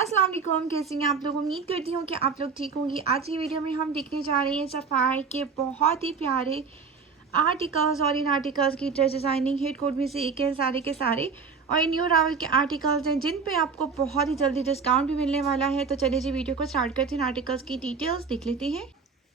अस्सलाम वालेकुम, कैसी हैं आप लोग। उम्मीद करती हूँ कि आप लोग ठीक होंगी। आज की वीडियो में हम देखने जा रहे हैं सफ़ायर के बहुत ही प्यारे आर्टिकल्स और इन आर्टिकल्स की ड्रेस डिज़ाइनिंग हिट कोड में से एक है सारे के सारे। और ये न्यू रावल के आर्टिकल्स हैं जिन पे आपको बहुत ही जल्दी डिस्काउंट भी मिलने वाला है। तो चलिए जी वीडियो को स्टार्ट करते हैं, आर्टिकल्स की डिटेल्स देख लेते हैं।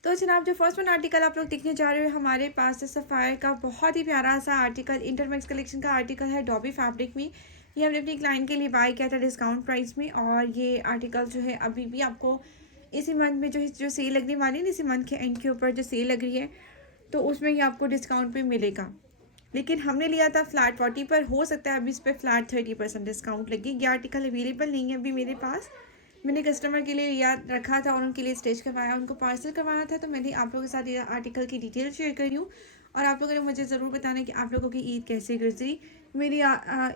तो जनाब जो फर्स्ट वन आर्टिकल आप लोग देखने जा रहे हो हमारे पास है सफ़ायर का बहुत ही प्यारा सा आर्टिकल, इंटरमैक्स कलेक्शन का आर्टिकल है डॉबी फैब्रिक में। ये हमने अपनी क्लाइंट के लिए बाय किया था डिस्काउंट प्राइस में। और ये आर्टिकल जो है अभी भी आपको इसी मंथ में जो सेल लगने वाली है ना, इसी मंथ के एंड के ऊपर जो सेल लग रही है तो उसमें ये आपको डिस्काउंट पे मिलेगा। लेकिन हमने लिया था फ्लैट 40 पर, हो सकता है अभी इस पर फ्लैट 30% डिस्काउंट लगे। ये आर्टिकल अवेलेबल नहीं है अभी मेरे पास। मैंने कस्टमर के लिए याद रखा था और उनके लिए स्टिच करवाया, उनको पार्सल करवाना था, तो मैंने आप लोगों के साथ ये आर्टिकल की डिटेल शेयर करी हूँ। और आप लोगों ने मुझे ज़रूर बताना कि आप लोगों की ईद कैसे गुजरी। मेरी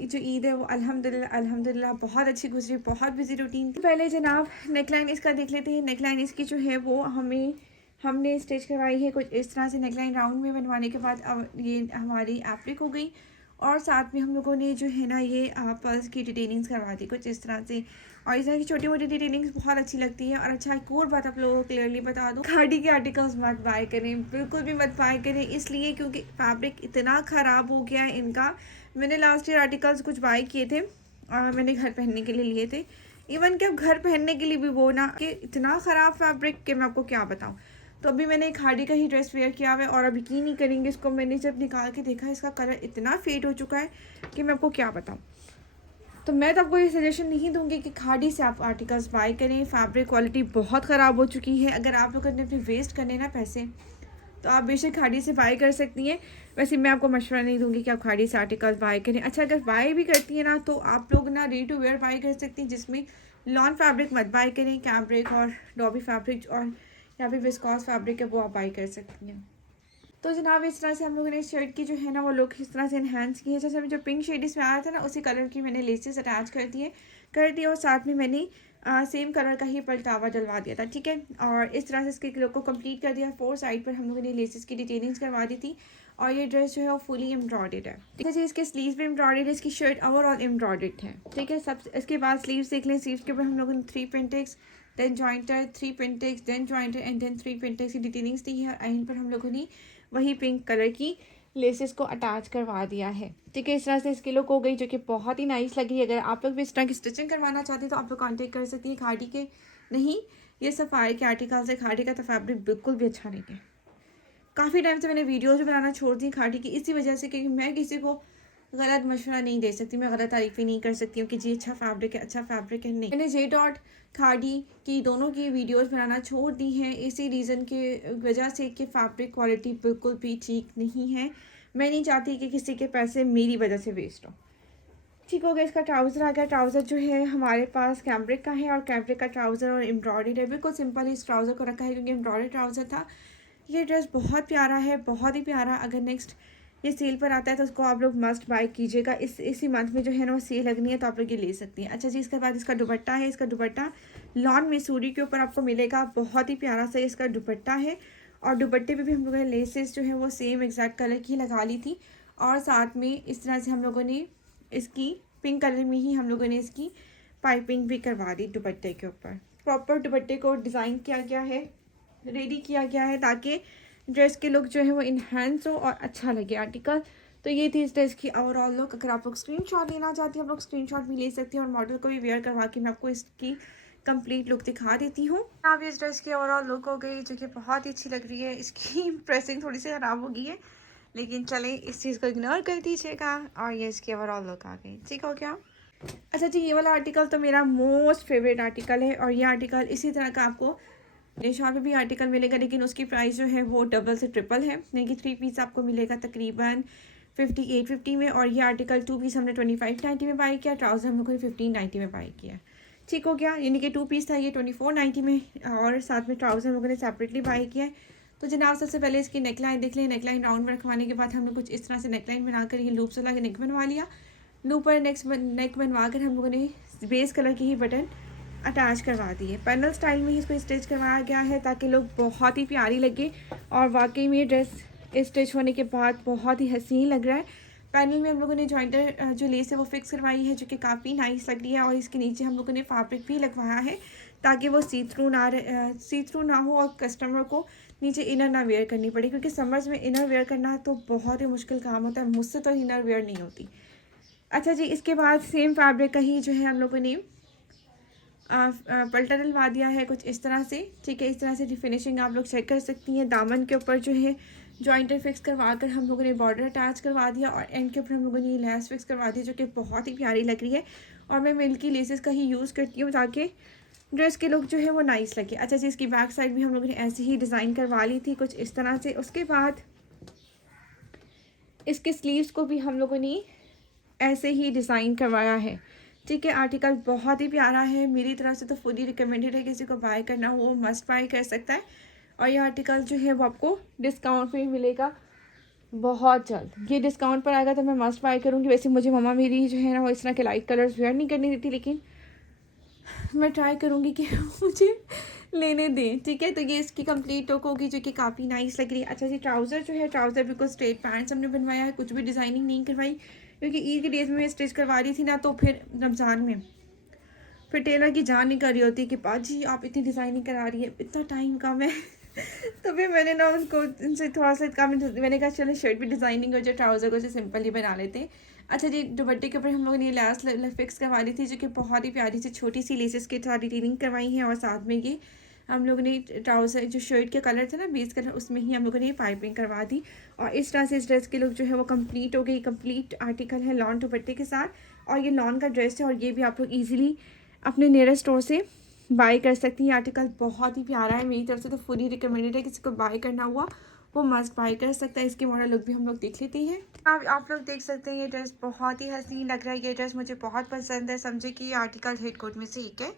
जो ईद है वो अल्हम्दुलिल्लाह बहुत अच्छी गुजरी, बहुत बिजी रूटीन थी। पहले जनाब नेकलाइन इसका देख लेते हैं। नेकलाइन इसकी जो है वो हमने स्टिच करवाई है कुछ इस तरह से। नेकलाइन राउंड में बनवाने के बाद अब ये हमारी एप्लिक हो गई। और साथ में हम लोगों ने जो है ना ये पर्स की डिटेलिंग्स करवा दी कुछ इस तरह से। और इस तरह की छोटी मोटी डिटेलिंग्स बहुत अच्छी लगती है। और अच्छा एक और बात आप लोगों को क्लियरली बता दूँ, खाड़ी के आर्टिकल्स मत बाय करें, बिल्कुल भी मत बाय करें, इसलिए क्योंकि फैब्रिक इतना ख़राब हो गया है इनका। मैंने लास्ट ईयर आर्टिकल्स कुछ बाय किए थे, मैंने घर पहनने के लिए लिए थे। इवन कि अब घर पहनने के लिए भी वो ना कि इतना ख़राब फैब्रिक कि मैं आपको क्या बताऊँ। तो अभी मैंने एक खाड़ी का ही ड्रेस वेयर किया हुआ है और अब यकीन नहीं करेंगे, इसको मैंने जब निकाल के देखा इसका कलर इतना फेड हो चुका है कि मैं आपको क्या बताऊँ। तो मैं तो आपको ये सजेशन नहीं दूंगी कि खाड़ी से आप आर्टिकल्स बाय करें। फैब्रिक क्वालिटी बहुत ख़राब हो चुकी है। अगर आप लोग ने अपने वेस्ट करने ना पैसे तो आप बेशक खाड़ी से बाय कर सकती हैं। वैसे मैं आपको मशवरा नहीं दूंगी कि आप खाड़ी से आर्टिकल्स बाय करें। अच्छा अगर बाय भी करती हैं ना तो आप लोग ना रेडी टू वेयर बाय कर सकती हैं, जिसमें लॉन फैब्रिक मत बाय करें। कैम्ब्रिक और डॉबी फैब्रिक और या फिर विस्कॉस फैब्रिक है वो आप बाय कर सकती हैं। तो जनाब इस तरह से हम लोगों ने इस शर्ट की जो है ना वो लुक इस तरह से इन्हांस की है। जैसे जो पिंक शेड इसमें आया था ना उसी कलर की मैंने लेसेस अटैच कर दिए और साथ में मैंने सेम कलर का ही पलटावा डलवा दिया था, ठीक है। और इस तरह से इसके लुक को कंप्लीट कर दिया। 4 साइड पर हम लोगों ने लेसेस की डिटेलिंग्स करवा दी थी। और ये ड्रेस जो है वो फुली एम्ब्रॉयडर्ड है, ठीक है जी। इसके स्लीव्स भी एम्ब्रॉयडर्ड है, इसकी शर्ट ओवरऑल एम्ब्रॉयडर्ड है, ठीक है। सब इसके बाद स्लीव्स देख लें। स्लीव्स के ऊपर हम लोगों ने 3 पेंटेक्स, देन जॉइंटर, 3 पेंटेक्स, देन जॉइंटर एंड देन 3 पेंटेक्स की डिटेलिंग्स दी है। एंड पर हम लोगों ने वही पिंक कलर की लेसेस को अटैच करवा दिया है, ठीक है। इस तरह से इसकी लुक हो गई जो कि बहुत ही नाइस लगी। अगर आप लोग भी इस तरह की स्टिचिंग करवाना चाहते हैं तो आप लोग कांटेक्ट कर सकती हैं। खाड़ी के नहीं, ये सफ़ायर के आर्टिकल्स है। खाड़ी का तो फैब्रिक बिल्कुल भी अच्छा नहीं है। काफ़ी टाइम से मैंने वीडियोज़ बनाना छोड़ दी खाड़ी की इसी वजह से, क्योंकि मैं किसी को गलत मशवरा नहीं दे सकती, मैं गलत तारीफ़ें नहीं कर सकती हूँ कि जी अच्छा फैब्रिक है, अच्छा फैब्रिक है। नहीं, मैंने जे डॉट खाड़ी की दोनों की वीडियोस बनाना छोड़ दी हैं इसी रीज़न के वजह से कि फैब्रिक क्वालिटी बिल्कुल भी ठीक नहीं है। मैं नहीं चाहती कि किसी के पैसे मेरी वजह से वेस्ट हो। ठीक हो गया। इसका ट्राउज़र आ गया। ट्राउज़र जो है हमारे पास कैम्ब्रिक का है और कैम्ब्रिक का ट्राउज़र और एम्ब्रॉयडर्ड है। बिल्कुल सिंपल ही इस ट्राउज़र को रखा है क्योंकि एम्ब्रॉयडर्ड ट्राउज़र था। ये ड्रेस बहुत प्यारा है, बहुत ही प्यारा। अगर नेक्स्ट ये सेल पर आता है तो उसको आप लोग मस्ट बाय कीजिएगा। इसी मंथ में जो है ना वो सेल लगनी है तो आप लोग ये ले सकती हैं। अच्छा जी, इसके बाद इसका दुपट्टा है। इसका दुपट्टा लॉन मसूरी के ऊपर आपको मिलेगा। बहुत ही प्यारा सा इसका दुपट्टा है। और दुपट्टे पे भी हम लोगों ने लेसेस जो है वो सेम एग्जैक्ट कलर की लगा ली थी। और साथ में इस तरह से हम लोगों ने इसकी पिंक कलर में ही हम लोगों ने इसकी पाइपिंग भी करवा दी दुपट्टे के ऊपर। प्रॉपर दुपट्टे को डिज़ाइन किया गया है, रेडी किया गया है ताकि ड्रेस के लुक जो है वो इन्हेंस हो और अच्छा लगे आर्टिकल। तो ये थी इस ड्रेस की ओवरऑल लुक। अगर आप लोग स्क्रीनशॉट लेना चाहती हैं आप लोग स्क्रीनशॉट भी ले सकती हैं और मॉडल को भी वेयर करवा के मैं आपको इसकी कंप्लीट लुक दिखा देती हूँ। अब इस ड्रेस की ओवरऑल लुक हो गई जो कि बहुत ही अच्छी लग रही है। इसकी प्रेसिंग थोड़ी सी ख़राब हो गई है लेकिन चलें इस चीज़ को इग्नोर कर दीजिएगा। और ये इसकी ओवरऑल लुक आ गई, ठीक हो गया। अच्छा जी, ये वाला आर्टिकल तो मेरा मोस्ट फेवरेट आर्टिकल है। और ये आर्टिकल इसी तरह का आपको निशा में भी आर्टिकल मिलेगा, लेकिन उसकी प्राइस जो है वो डबल से ट्रिपल है। यानी कि 3 पीस आपको मिलेगा तकरीबन 5850 में। और ये आर्टिकल 2 पीस हमने 2590 में बाई किया। ट्राउज़र हम लोगों ने 1590 में बाई किया, ठीक हो गया। यानी कि 2 पीस था ये 2490 में और साथ में ट्राउज़र हम लोगों ने सेपरेटली बाई किया है। तो जनाब सबसे पहले इसकी नेकलाइन देख लें। नेकलाइन राउंड में रखवाने के बाद हमने कुछ इस तरह से नेकलाइन बनाकर ये लूप्स लगा के नेक बनवा लिया। लूप पर नेक बनवा कर हम लोगों ने बेस कलर की ही बटन अटैच करवा दी है। पैनल स्टाइल में ही इसको स्टिच करवाया गया है ताकि लोग बहुत ही प्यारी लगे। और वाकई में ड्रेस स्टिच होने के बाद बहुत ही हसीन लग रहा है। पैनल में हम लोगों ने जॉइंटर जो लेस है वो फिक्स करवाई है, जो कि काफ़ी नाइस लग रही है। और इसके नीचे हम लोगों ने फैब्रिक भी लगवाया है ताकि वो सी थ्रू ना हो और कस्टमर को नीचे इनर ना वेयर करनी पड़े, क्योंकि समर्स में इनर वेयर करना तो बहुत ही मुश्किल काम होता है, मुझसे तो इनर वेयर नहीं होती। अच्छा जी, इसके बाद सेम फैब्रिक का ही जो है हम लोगों ने पल्टा डलवा दिया है कुछ इस तरह से, ठीक है। इस तरह से फिनिशिंग आप लोग चेक कर सकती हैं। दामन के ऊपर जो है जॉइंटर फिक्स करवा कर हम लोगों ने बॉर्डर अटैच करवा दिया और एंड के ऊपर हम लोगों ने लेस फिक्स करवा दी, जो कि बहुत ही प्यारी लग रही है। और मैं मिल्की लेसेस का ही यूज़ करती हूँ ताकि ड्रेस के लुक जो है वो नाइस लगे। अच्छा जी, इसकी बैक साइड भी हम लोगों ने ऐसे ही डिज़ाइन करवा ली थी कुछ इस तरह से। उसके बाद इसके स्लीव्स को भी हम लोगों ने ऐसे ही डिज़ाइन करवाया है, ठीक है। आर्टिकल बहुत ही प्यारा है, मेरी तरफ से तो फुली रिकमेंडेड है। किसी को बाय करना हो वो मस्ट बाय कर सकता है। और ये आर्टिकल जो है वो आपको डिस्काउंट पे मिलेगा बहुत जल्द। ये डिस्काउंट पर आएगा तो मैं मस्ट बाय करूँगी। वैसे मुझे मम्मा मेरी जो है ना वो इस तरह के लाइट कलर्स वेयर नहीं करनी देती, लेकिन मैं ट्राई करूँगी कि मुझे लेने दें, ठीक है। तो ये इसकी कंप्लीट लुक होगी, जो कि काफ़ी नाइस लग रही है। अच्छा जी, ट्राउज़र जो है, ट्राउज़र बिल्कुल स्ट्रेट पैंट्स हमने बनवाया है, कुछ भी डिज़ाइनिंग नहीं करवाई, क्योंकि ईद के डेज़ में स्टिच करवा रही थी ना, तो फिर रमज़ान में फिर टेलर की जान नहीं कर रही होती कि पाजी आप इतनी डिज़ाइनिंग करा रही है, इतना टाइम कम है। तो फिर मैंने ना उनको उनसे थोड़ा सा काम, मैंने कहा चलो शर्ट भी डिज़ाइनिंग हो जाए, ट्राउज़र को सिंपल ही बना लेते हैं। अच्छा जी, दुपट्टे के ऊपर हम लोगों ने लेस फिक्स करवा ली थी, जो कि बहुत ही प्यारी सी छोटी सी लेसेस के साथ डिटेलिंग करवाई है। और साथ में ये हम लोगों ने ट्राउज़र जो शर्ट के कलर थे ना बेस कलर, उसमें ही हम लोगों ने पाइपिंग करवा दी। और इस तरह से इस ड्रेस की लुक जो है वो कंप्लीट हो गई। कंप्लीट आर्टिकल है लॉन दुपट्टे के साथ, और ये लॉन का ड्रेस है। और ये भी आप लोग ईजिली अपने नियरेस्ट स्टोर से बाय कर सकती हैं। आर्टिकल बहुत ही प्यारा है, मेरी तरफ से तो फुली रिकमेंडेड है। किसी को बाय करना हुआ वो मस्ट बाय कर सकता है। इसकी मॉडल लुक भी हम लोग देख लेते हैं। आप लोग देख सकते हैं ये ड्रेस बहुत ही हसीन लग रहा है। ये ड्रेस मुझे बहुत पसंद है। समझे कि ये आर्टिकल हेड कोट में से एक है।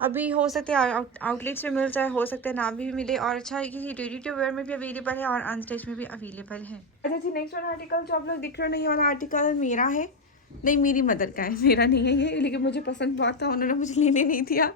अभी हो सकता है आउटलेट्स में मिल जाए, हो सकता है ना भी मिले। और अच्छा है कि ये रेडी टू वेयर में भी अवेलेबल है और अनस्टिच में भी अवेलेबल है। अच्छा जी, नेक्स्ट वाला आर्टिकल जो आप लोग दिख रहे हो, ये वाला आर्टिकल मेरा है, नहीं मेरी मदर का है, मेरा नहीं है ये, लेकिन मुझे पसंद बहुत था। उन्होंने मुझे लेने नहीं दिया,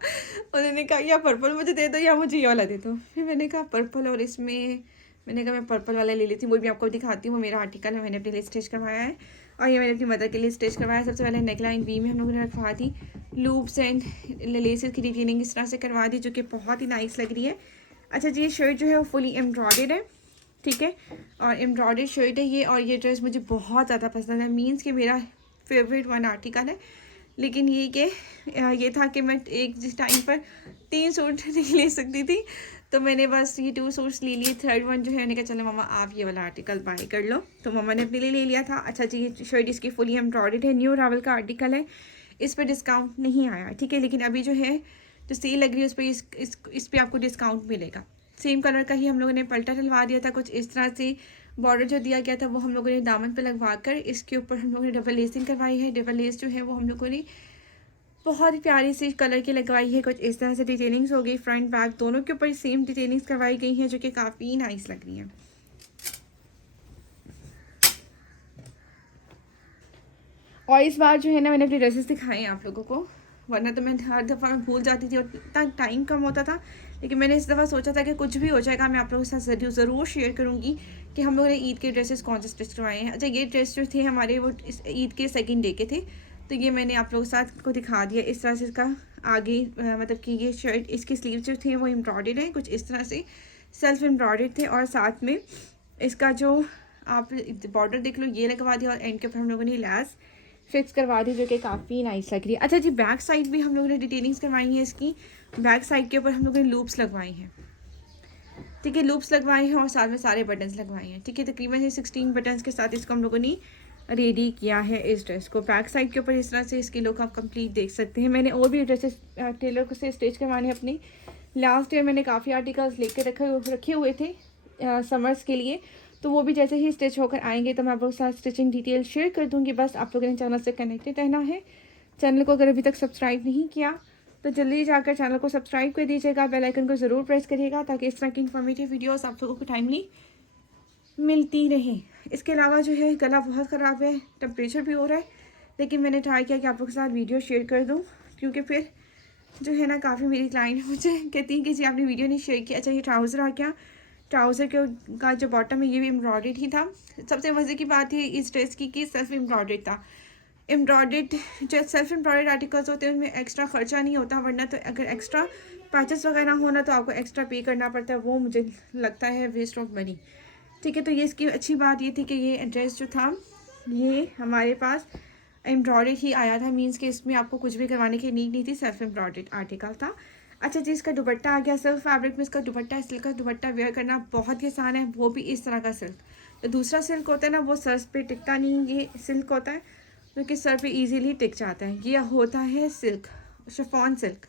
उन्होंने कहा या पर्पल मुझे दे दो या मुझे ये वाला दे दो। फिर मैंने कहा पर्पल, और इसमें मैंने कहा मैं पर्पल वाला ले लेती हूँ। वो भी आपको दिखाती हूँ, वो मेरा आर्टिकल है, मैंने अपने लिए स्टिच करवाया है। और ये मैंने अपनी मदर के लिए स्टिच करवाया। सबसे पहले नेकलाइन वी में हम लोगों ने रखवा दी, लूप्स एंड लेसेस की डिटेलिंग इस तरह से करवा दी, जो कि बहुत ही नाइस लग रही है। अच्छा जी, ये शर्ट जो है वो फुली एम्ब्रॉयडर्ड है, ठीक है। और एम्ब्रॉयडर्ड शर्ट है ये। और ये ड्रेस मुझे बहुत ज़्यादा पसंद है, मीन्स कि मेरा फेवरेट वन आर्टिकल है। लेकिन ये कि ये था कि मैं एक जिस टाइम पर 3 सूट नहीं ले सकती थी, तो मैंने बस ये 2 सूट्स ले लिए। थर्ड वन जो है मैंने कहा चलो मम्मा आप ये वाला आर्टिकल बाय कर लो, तो मम्मा ने अपने लिए ले लिया था। अच्छा जी, ये शर्ट इसकी फुली एम्ब्रॉयडर्ड है, न्यू रावल का आर्टिकल है, इस पर डिस्काउंट नहीं आया, ठीक है। लेकिन अभी जो है जो सेल लग रही है उस पर इस पर आपको डिस्काउंट मिलेगा। सेम कलर का ही हम लोगों ने पल्टा डलवा दिया था कुछ इस तरह से। बॉर्डर जो दिया गया था वो हम लोगों ने दामन पे लगवा कर इसके ऊपर हम लोगों ने डबल लेसिंग करवाई है। डबल लेस जो है वो हम लोगों ने बहुत ही प्यारी सी कलर की लगवाई है, कुछ इस तरह से डिटेलिंग्स हो गई। फ्रंट बैक दोनों के ऊपर सेम डिटेलिंग्स करवाई गई हैं, जो कि काफ़ी नाइस लग रही हैं। और इस बार जो है ना मैंने अपने ड्रेसेस दिखाए हैं आप लोगों को, वरना तो मैं हर दफ़ा भूल जाती थी और इतना टाइम कम होता था। लेकिन मैंने इस दफ़ा सोचा था कि कुछ भी हो जाएगा मैं आप लोगों के साथ ज़रूर शेयर करूँगी कि हम लोगों ने ईद के ड्रेसेस कौन से स्टिच करवाए हैं। अच्छा, ये ड्रेस जो थे हमारे वो इस ईद के सेकंड डे के थे, तो ये मैंने आप लोगों के साथ को दिखा दिया इस तरह से। इसका आगे मतलब कि ये शर्ट इसकी स्लीव जो थे वो एम्ब्रॉयडर्ड है, कुछ इस तरह से सेल्फ एम्ब्रॉयडर्ड थे। और साथ में इसका जो आप बॉर्डर देख लो ये लगवा दिया, और एंड के ऊपर हम लोगों ने लेस फिक्स करवा दी, जो कि काफ़ी नाइस लग रही है। अच्छा जी, बैक साइड भी हम लोगों ने डिटेलिंग्स करवाई हैं इसकी। बैक साइड के ऊपर हम लोगों ने लूप्स लगवाई हैं, ठीक है, लूप्स लगवाए हैं और साथ में सारे बटन्स लगवाए हैं, ठीक है। तकरीबन ये 16 बटन्स के साथ इसको हम लोगों ने रेडी किया है इस ड्रेस को। बैक साइड के ऊपर इस तरह से इसकी लुक आप कंप्लीट देख सकते हैं। मैंने और भी ड्रेसेस टेलर को से स्टिच करवाने अपनी। लास्ट ईयर मैंने काफ़ी आर्टिकल्स लेकर रखे हुए थे समर्स के लिए, तो वो भी जैसे ही स्टिच होकर आएंगे तो मैं आप लोगों के साथ स्टिचिंग डिटेल शेयर कर दूँगी। बस आप लोगों ने चैनल से कनेक्टेड रहना है। चैनल को अगर अभी तक सब्सक्राइब नहीं किया तो जल्दी जाकर चैनल को सब्सक्राइब कर दीजिएगा, बेल आइकन को ज़रूर प्रेस करिएगा ताकि इस तरह की इन्फॉर्मेटिव वीडियोस आप लोगों को टाइमली मिलती रहे। इसके अलावा जो है गला बहुत ख़राब है, टेम्परेचर भी हो रहा है, लेकिन मैंने ट्राई किया कि आप लोगों के साथ वीडियो शेयर कर दूँ, क्योंकि फिर जो है ना काफ़ी मेरी क्लाइंट मुझे कहती हैं कि जी आपने वीडियो नहीं शेयर किया। अच्छा, ये ट्राउज़र आ गया। ट्राउज़र के का जो बॉटम है ये भी एम्ब्रॉयडर्ड ही था। सबसे मज़े की बात है इस ड्रेस की कि सेल्फ एम्ब्रॉयडर्ड था। एम्ब्रॉयडर्ड जो सेल्फ एम्ब्रॉयडर्ड आर्टिकल्स होते हैं उनमें एक्स्ट्रा खर्चा नहीं होता, वरना तो अगर एक्स्ट्रा पैचेस वगैरह होना तो आपको एक्स्ट्रा पे करना पड़ता है, वो मुझे लगता है वेस्ट ऑफ मनी। ठीक है, तो ये इसकी अच्छी बात ये थी कि ये ड्रेस जो था ये हमारे पास एम्ब्रॉयडर्ड ही आया था, मीन्स कि इसमें आपको कुछ भी करवाने की नीड नहीं थी, सेल्फ एम्ब्रॉयडर्ड आर्टिकल था। अच्छा जी, इसका दुपट्टा आ गया सिल्क फैब्रिक में। इसका दुपट्टा सिल्क का दुपट्टा वेयर करना बहुत ही आसान है, वो भी इस तरह का सिल्क। तो दूसरा सिल्क होता है ना वो सर पे टिकता नहीं, ये सिल्क होता है जो कि सर पे इजीली टिक जाता है। ये होता है सिल्क, शिफॉन सिल्क।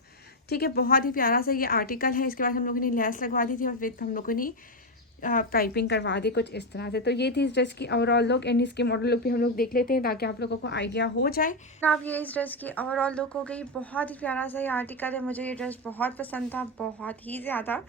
ठीक है, बहुत ही प्यारा सा ये आर्टिकल है। इसके बाद हम लोगों ने लेस लगवा दी थी और फिर हम लोगों ने पाइपिंग करवा दी कुछ इस तरह से। तो ये थी इस ड्रेस की ओवरऑल लुक, एंड इसके मॉडल लुक भी हम लोग देख लेते हैं ताकि आप लोगों को आइडिया हो जाए। अब ये इस ड्रेस की ओवरऑल लुक हो गई। बहुत ही प्यारा सा ये आर्टिकल है, मुझे ये ड्रेस बहुत पसंद था, बहुत ही ज़्यादा।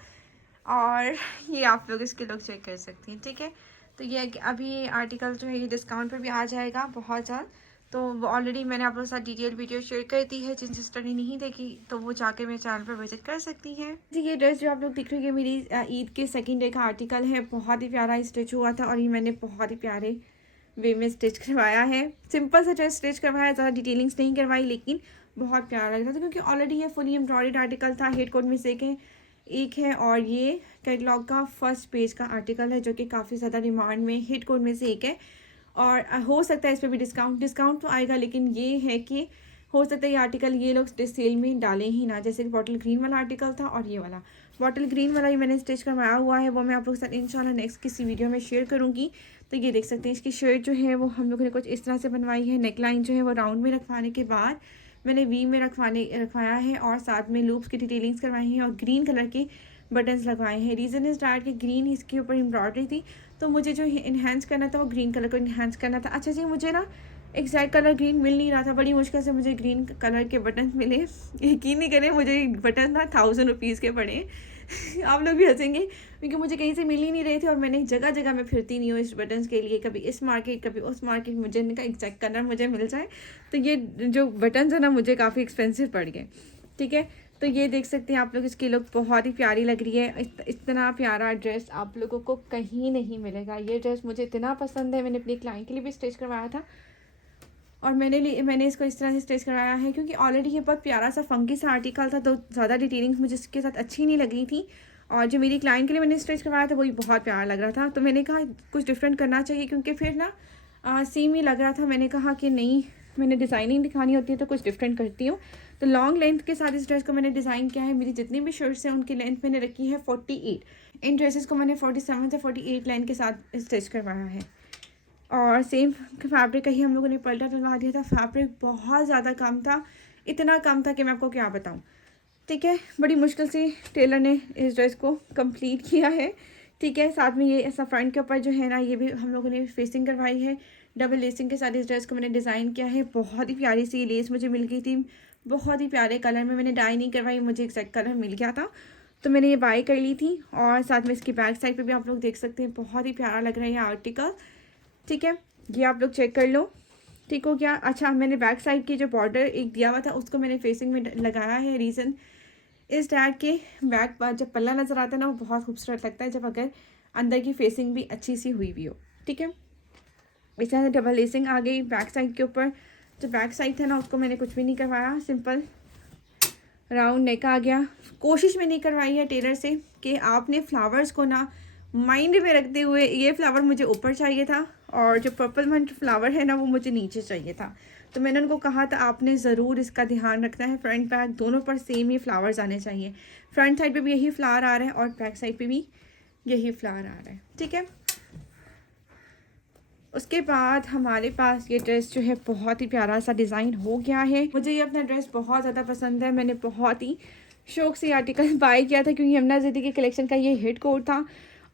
और ये आप लोग इसकी लुक चेक कर सकती हैं। ठीक है, तो ये अभी ये आर्टिकल जो है ये डिस्काउंट पर भी आ जाएगा बहुत जल्द। तो वो ऑलरेडी मैंने आप लोगों के साथ डिटेल वीडियो शेयर कर दी है, जिन सिस्टर ने नहीं देखी तो वो जाके मेरे चैनल पर विजिट कर सकती हैं। जी, ये ड्रेस जो आप लोग दिख रही है मेरी ईद के सेकंड डे का आर्टिकल है। बहुत ही प्यारा स्टिच हुआ था और ये मैंने बहुत ही प्यारे वे में स्टिच करवाया है। सिंपल सा ड्रेस स्टिच करवाया, ज़्यादा डिटेलिंग्स नहीं करवाई, लेकिन बहुत प्यारा लग रहा था क्योंकि ऑलरेडी ये फुली एम्ब्रॉयडर्ड आर्टिकल था। हेड कोड में से एक है और ये कैटलॉग का फर्स्ट पेज का आर्टिकल है जो कि काफ़ी ज़्यादा डिमांड में, हेड कोड में से एक है। और हो सकता है इस पर भी डिस्काउंट तो आएगा, लेकिन ये है कि हो सकता है ये आर्टिकल ये लोग सेल में डालें ही ना। जैसे कि बॉटल ग्रीन वाला आर्टिकल था और ये वाला बॉटल ग्रीन वाला ही मैंने स्टिच करवाया हुआ है, वो मैं आप लोगों के साथ इंशाल्लाह नेक्स्ट किसी वीडियो में शेयर करूँगी। तो ये देख सकते हैं इसकी शर्ट जो है वो हम लोगों ने कुछ इस तरह से बनवाई है। नेकलाइन जो है वो राउंड में रखवाने के बाद मैंने वी में रखवाया है और साथ में लूप्स की डिटेलिंग्स करवाई हैं और ग्रीन कलर के बटन्स लगवाए हैं। रीज़न इज़ डैट कि ग्रीन इसके ऊपर एम्ब्रॉयडरी थी, तो मुझे जो इन्हेंस करना था वो ग्रीन कलर को इन्हेंस करना था। अच्छा जी, मुझे ना एग्जैक्ट कलर ग्रीन मिल नहीं रहा था, बड़ी मुश्किल से मुझे ग्रीन कलर के बटन मिले। यकीन नहीं करें, मुझे बटन ना 1000 रुपीज़ के पड़े। आप लोग भी हंसेंगे क्योंकि मुझे कहीं से मिल ही नहीं रहे थे और मैंने जगह जगह में फिरती नहीं हूँ इस बटन्स के लिए, कभी इस मार्केट कभी उस मार्केट, मुझे इनका एग्जैक्ट कलर मुझे मिल जाए। तो ये जो बटन्स है ना मुझे काफ़ी एक्सपेंसिव पड़ गए। ठीक है, तो ये देख सकते हैं आप लोग, इसकी लुक बहुत ही प्यारी लग रही है। इतना प्यारा ड्रेस आप लोगों को कहीं नहीं मिलेगा। ये ड्रेस मुझे इतना पसंद है, मैंने अपनी क्लाइंट के लिए भी स्टिच करवाया था और मैंने इसको इस तरह से स्टिच करवाया है क्योंकि ऑलरेडी ये बहुत प्यारा सा फंकी सा आर्टिकल था, तो ज़्यादा डिटेलिंग्स मुझे इसके साथ अच्छी नहीं लगी थी। और जो मेरी क्लाइंट के लिए मैंने स्टिच करवाया था वही बहुत प्यारा लग रहा था, तो मैंने कहा कुछ डिफरेंट करना चाहिए क्योंकि फिर ना सेम ही लग रहा था। मैंने कहा कि नहीं, मैंने डिज़ाइनिंग दिखानी होती है तो कुछ डिफरेंट करती हूँ। तो लॉन्ग लेंथ के साथ इस ड्रेस को मैंने डिज़ाइन किया है। मेरी जितनी भी शर्ट्स हैं उनकी लेंथ मैंने रखी है 48। इन ड्रेसेस को मैंने 47 से 48 लेंथ के साथ स्टिच करवाया है। और सेम फैब्रिक का ही हम लोगों ने पल्टा डलवा दिया था। फैब्रिक बहुत ज़्यादा कम था, इतना कम था कि मैं आपको क्या बताऊँ। ठीक है, बड़ी मुश्किल से टेलर ने इस ड्रेस को कंप्लीट किया है। ठीक है, साथ में ये ऐसा फ्रंट के ऊपर जो है ना ये भी हम लोगों ने फेसिंग करवाई है। डबल लेसिंग के साथ इस ड्रेस को मैंने डिज़ाइन किया है। बहुत ही प्यारी सी लेस मुझे मिल गई थी, बहुत ही प्यारे कलर में। मैंने डाई नहीं करवाई, मुझे एग्जैक्ट कलर मिल गया था तो मैंने ये बाय कर ली थी। और साथ में इसकी बैक साइड पे भी आप लोग देख सकते हैं, बहुत ही प्यारा लग रहा है ये आर्टिकल। ठीक है, ये आप लोग चेक कर लो। ठीक हो गया। अच्छा, मैंने बैक साइड की जो बॉर्डर एक दिया हुआ था उसको मैंने फेसिंग में लगाया है। रीज़न इस डैट के बैक पर जब पल्ला नज़र आता है ना वो बहुत खूबसूरत लगता है जब अगर अंदर की फेसिंग भी अच्छी सी हुई भी हो। ठीक है, इस तरह से डबल लेसिंग आ गई बैक साइड के ऊपर। जो बैक साइड था ना उसको मैंने कुछ भी नहीं करवाया, सिंपल राउंड नेक आ गया। कोशिश में नहीं करवाई है टेलर से कि आपने फ्लावर्स को ना माइंड में रखते हुए, ये फ्लावर मुझे ऊपर चाहिए था और जो पर्पल मंट फ्लावर है ना वो मुझे नीचे चाहिए था। तो मैंने उनको कहा था आपने ज़रूर इसका ध्यान रखना है, फ्रंट बैक दोनों पर सेम ही फ्लावर्स आने चाहिए। फ्रंट साइड पे भी यही फ्लावर आ रहा है और बैक साइड पे भी यही फ्लावर आ रहा है। ठीक है, उसके बाद हमारे पास ये ड्रेस जो है बहुत ही प्यारा सा डिज़ाइन हो गया है। मुझे ये अपना ड्रेस बहुत ज़्यादा पसंद है। मैंने बहुत ही शौक से आर्टिकल बाय किया था क्योंकि यमुना ज़ैदी के कलेक्शन का ये हिट कोड था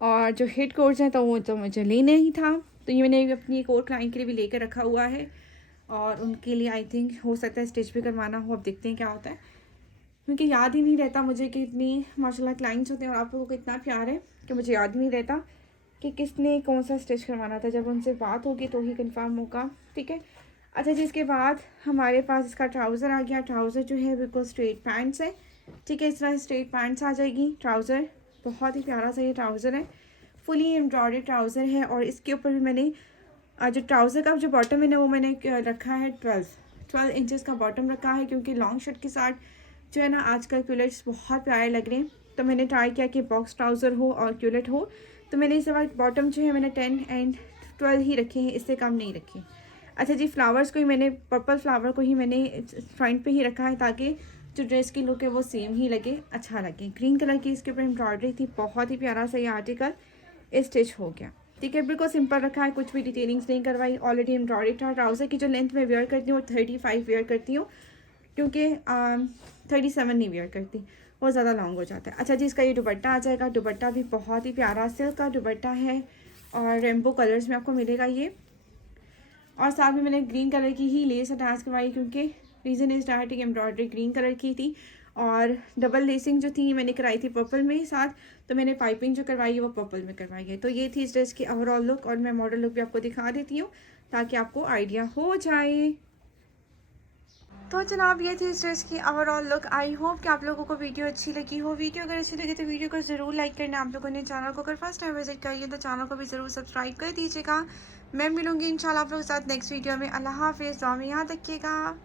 और जो हिट कोड्स हैं तो वो तो मुझे लेना ही था। तो ये मैंने अपनी एक और क्लाइंट के लिए भी लेकर रखा हुआ है और उनके लिए आई थिंक हो सकता है स्टिच भी करवाना हो। अब देखते हैं क्या होता है क्योंकि याद ही नहीं रहता मुझे कि इतनी माशाल्लाह क्लाइंट्स होते हैं और आप लोगों को इतना प्यार है कि मुझे याद ही नहीं रहता कि किसने कौन सा स्टिच करवाना था। जब उनसे बात होगी तो ही कंफर्म होगा। ठीक है, अच्छा जी, इसके बाद हमारे पास इसका ट्राउज़र आ गया। ट्राउज़र जो है बिल्कुल स्ट्रेट पैंट्स है। ठीक है, इस तरह स्ट्रेट पैंट्स आ जाएगी। ट्राउज़र बहुत ही प्यारा सा ये ट्राउज़र है। फुली एम्ब्रॉयडर्ड ट्राउज़र है और इसके ऊपर भी मैंने जो ट्राउज़र का जो बॉटम है ना वो मैंने रखा है 12 इंचज़ का बॉटम रखा है, क्योंकि लॉन्ग शर्ट के साथ जो है ना आजकल क्यूलेट्स बहुत प्यारे लग रहे हैं। तो मैंने ट्राई किया कि बॉक्स ट्राउज़र हो और क्यूलेट हो, तो मैंने इस बार बॉटम जो है मैंने 10 एंड 12 ही रखे हैं, इससे कम नहीं रखे। अच्छा जी, फ्लावर्स को ही मैंने पर्पल फ्लावर को ही मैंने फ्रंट पे ही रखा है ताकि जो ड्रेस की लुक है वो सेम ही लगे, अच्छा लगे। ग्रीन कलर की इसके ऊपर एम्ब्रॉयडरी थी, बहुत ही प्यारा सा ये आर्टिकल स्टिच हो गया। ठीक है, बिल्कुल सिंपल रखा है, कुछ भी डिटेलिंग्स नहीं करवाई। ऑलरेडी एम्ब्रॉयडरी था। ट्राउज़र की जो लेंथ मैं वेयर करती हूँ 35 वेयर करती हूँ, क्योंकि 37 नहीं वेयर करती, वो ज़्यादा लॉन्ग हो जाता है। अच्छा जी, इसका ये दुपट्टा आ जाएगा। दुपट्टा भी बहुत ही प्यारा सिल्क का दुपट्टा है और रेम्बो कलर्स में आपको मिलेगा ये। और साथ में मैंने ग्रीन कलर की ही लेस अटैच करवाई, क्योंकि reason is that embroidery green colour की थी और डबल लेसिंग जो थी मैंने कराई थी पर्पल में साथ, तो मैंने पाइपिंग जो करवाई है वो पर्पल में करवाई है। तो ये थी इस ड्रेस की ओवरऑल लुक, और मैं मॉडल लुक भी आपको दिखा देती हूँ ताकि आपको आइडिया हो जाए। तो जनाब, ये थी इस ड्रेस की ओवरऑल लुक। आई होप कि आप लोगों को वीडियो अच्छी लगी हो। वीडियो अगर अच्छी लगी तो वीडियो को ज़रूर लाइक करना। आप लोगों ने चैनल को अगर फर्स्ट टाइम विजिट करिए तो चैनल को भी ज़रूर सब्सक्राइब कर दीजिएगा। मैं मिलूँगी इंशाल्लाह आप लोगों के साथ नेक्स्ट वीडियो में। अल्लाह हाफ़िज़, दुआ में याद रखिएगा।